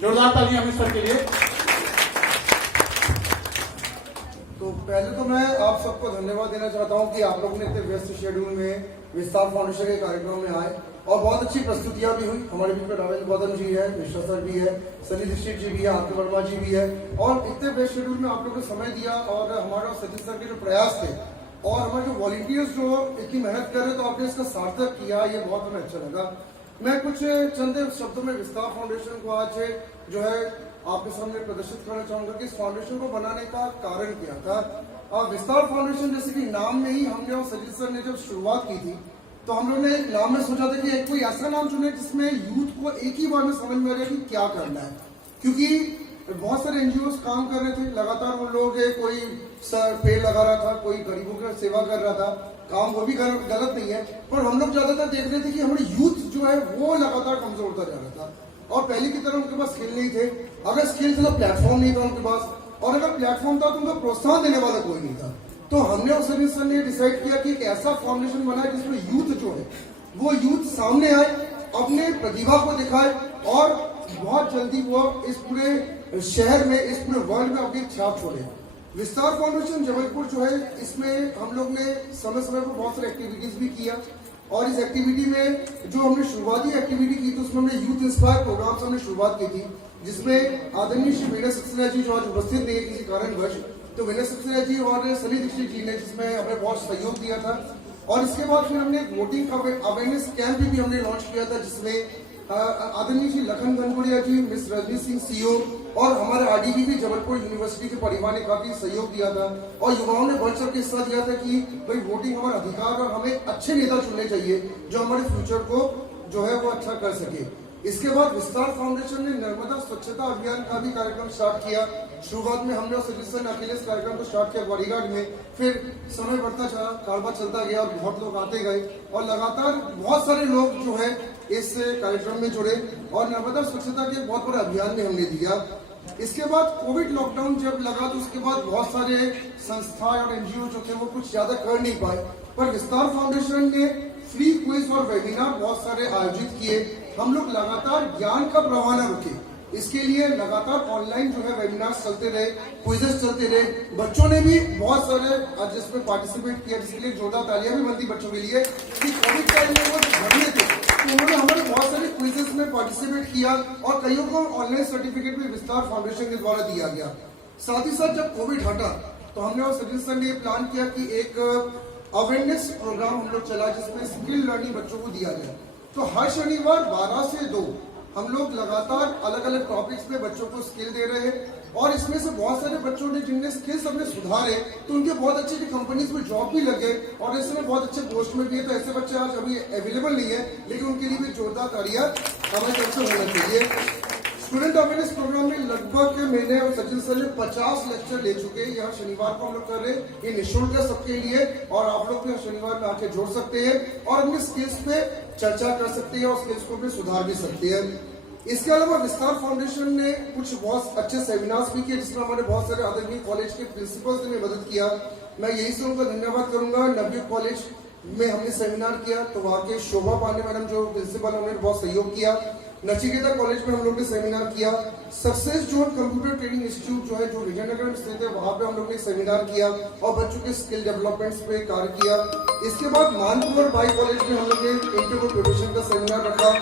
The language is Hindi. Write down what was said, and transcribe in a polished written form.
जोरदार तालियां हम सर के लिए। तो पहले तो मैं आप सबको धन्यवाद देना चाहता हूं कि आप लोगों ने इतने व्यस्त शेड्यूल में विस्तार फाउंडेशन के कार्यक्रम में आए और बहुत अच्छी प्रस्तुतियां भी हुई। हमारे बीच में रावेंद्र गौतम जी है, मिश्रा सर भी है, सनी दीक्षित जी भी है, आरके वर्मा जी भी है और इतने व्यस्त शेड्यूल में आप लोगों ने समय दिया और हमारा सचिन सर के जो प्रयास थे और हमारे जो वॉलंटियर्स जो इतनी मेहनत कर रहे तो आपने इसका सार्थक किया, ये बहुत हमें अच्छा लगा। मैं कुछ चंद शब्दों में विस्तार फाउंडेशन को आज जो है आपके सामने प्रदर्शित करना चाहूंगा कि इस फाउंडेशन को बनाने का कारण क्या था। विस्तार फाउंडेशन जैसे कि नाम में ही हमने और सचिन सर ने जब शुरुआत की थी तो हम लोगों ने नाम में सोचा था कि एक कोई ऐसा नाम चुने जिसमें यूथ को एक ही बार में समझ में आ रहा है कि क्या करना है, क्योंकि बहुत सारे एनजीओ काम कर रहे थे लगातार। वो लोग कोई पेड़ लगा रहा था, कोई गरीबों की सेवा कर रहा था, काम वो भी गलत नहीं है, पर हम लोग ज्यादातर देख रहे थे कि हमारी यूथ जो है वो लगातार कमजोर होता जा रहा था और पहले की तरह उनके पास स्किल नहीं थे। अगर स्किल था तो प्लेटफॉर्म नहीं था उनके पास, और अगर प्लेटफॉर्म था तो उनको प्रोत्साहन देने वाला कोई नहीं था। तो हमने और सचिन सर ने डिसाइड किया कि एक ऐसा फाउंडेशन बनाए जिसमें यूथ जो है वो यूथ सामने आए, अपने प्रतिभा को दिखाए और बहुत जल्दी वो इस पूरे शहर में, इस पूरे वर्ल्ड में अपनी छाप छोड़े। विस्तार फाउंडेशन जबलपुर जो है इसमें हम लोग ने समय समय पर बहुत सारे एक्टिविटीज भी किया और इस एक्टिविटी में जो हमने शुरुआती एक्टिविटी की तो उसमें हमने यूथ इंस्पायर प्रोग्राम से हमने शुरुआत की थी, जिसमें आदरणीय श्री विनय सक्सेना जी जो आज उपस्थित नहीं है किसी कारणवश, तो विनय सक्सेना जी और सनी दीक्षित जी ने जिसमें हमें बहुत सहयोग दिया था। और इसके बाद फिर हमने वोटिंग अवेयरनेस कैंप भी हमने लॉन्च किया था, जिसमें आदरणीय श्री लखन घनघोड़िया जी, मिस रजनी सिंह सीओ और हमारे आरडीबी भी जबलपुर यूनिवर्सिटी के परिवार ने काफी सहयोग दिया था और युवाओं ने बढ़ चढ़ के हिस्सा दिया था कि भाई वोटिंग हमारा अधिकार और हमें अच्छे नेता चुनने चाहिए जो हमारे फ्यूचर को जो है वो अच्छा कर सके। इसके बाद विस्तार फाउंडेशन ने नर्मदा स्वच्छता अभियान का भी कार्यक्रम स्टार्ट किया। शुरुआत में हमने और सचिन सर ने अकेले इस कार्यक्रम को स्टार्ट किया ग्वारीघाट में, फिर समय बढ़ता चला, कारोबार चलता गया और बहुत लोग आते गए और लगातार बहुत सारे लोग जो है इस कार्यक्रम में जुड़े और नर्मदा स्वच्छता के बहुत बड़े अभियान में हमने दिया। इसके बाद कोविड लॉकडाउन जब लगा तो उसके बाद बहुत सारे संस्थाएं और एनजीओ जो थे वो कुछ ज्यादा कर नहीं पाए, पर विस्तार फाउंडेशन ने फ्री क्विज और वेबिनार बहुत सारे आयोजित किए। हम लोग लगातार ज्ञान का प्रवाह न रुके, इसके लिए लगातार ऑनलाइन जो है वेबिनार्स चलते रहे, क्विजेस चलते रहे। बच्चों ने भी बहुत सारे जिसमें पार्टिसिपेट किया, जिसके लिए जोरदार तालियां भी बनती बच्चों के लिए कि कोविड टाइम में वो घर में थे तो उन्होंने हमारे बहुत सारे क्विजेस में पार्टिसिपेट किया और कईयों को ऑनलाइन सर्टिफिकेट भी विस्तार फाउंडेशन के द्वारा दिया गया। साथ ही साथ जब कोविड हटा तो हमने और सचिन सर ने प्लान किया कि एक अवेयरनेस प्रोग्राम हम लोग चला जिसमें स्किल लर्निंग बच्चों को दिया गया। तो हर शनिवार 12 से 2 हम लोग लगातार अलग अलग टॉपिक्स पे बच्चों को स्किल दे रहे हैं और इसमें से बहुत सारे बच्चों ने जिनने स्किल्स अपने सुधारे तो उनके बहुत अच्छी कंपनीज में जॉब भी लगे और इसमें बहुत अच्छे पोस्ट में भी है। तो ऐसे बच्चे आज अभी अवेलेबल नहीं है, लेकिन उनके लिए भी जोरदार तालियां हमारी तरफ से होना चाहिए। स्टूडेंट अवेयरनेस प्रोग्राम में लगभग मैंने और सचिन सर ने 50 लेक्चर ले चुके हैं। यहाँ शनिवार को हम लोग कर रहे हैं, ये निःशुल्क है सबके लिए और आप लोग शनिवार में आके जोड़ सकते हैं और अपने स्किल्स पे चर्चा कर सकते हैं और स्किल्स को भी सुधार भी सकते हैं। इसके अलावा विस्तार फाउंडेशन ने कुछ बहुत अच्छे सेमिनार्स भी किए जिसमें हमारे बहुत सारे आदरणीय कॉलेज के प्रिंसिपल्स ने मदद किया। मैं यही से उनका धन्यवाद करूंगा। नवयुग कॉलेज में हमने सेमिनार किया तो वहाँ के शोभा पांडे मैडम जो प्रिंसिपल उन्होंने बहुत सहयोग किया। नचिकेता कॉलेज में हम लोग ने सेमिनार किया। Success zone computer training institute जो है जो विजयनगर में स्थित है वहां पे हम लोग ने सेमिनार किया और बच्चों के स्किल डेवलपमेंट्स पे कार्य किया। इसके बाद मानपुर बाई कॉलेज में हम लोग ने इंटरव्यू प्रिपरेशन का सेमिनार रखा।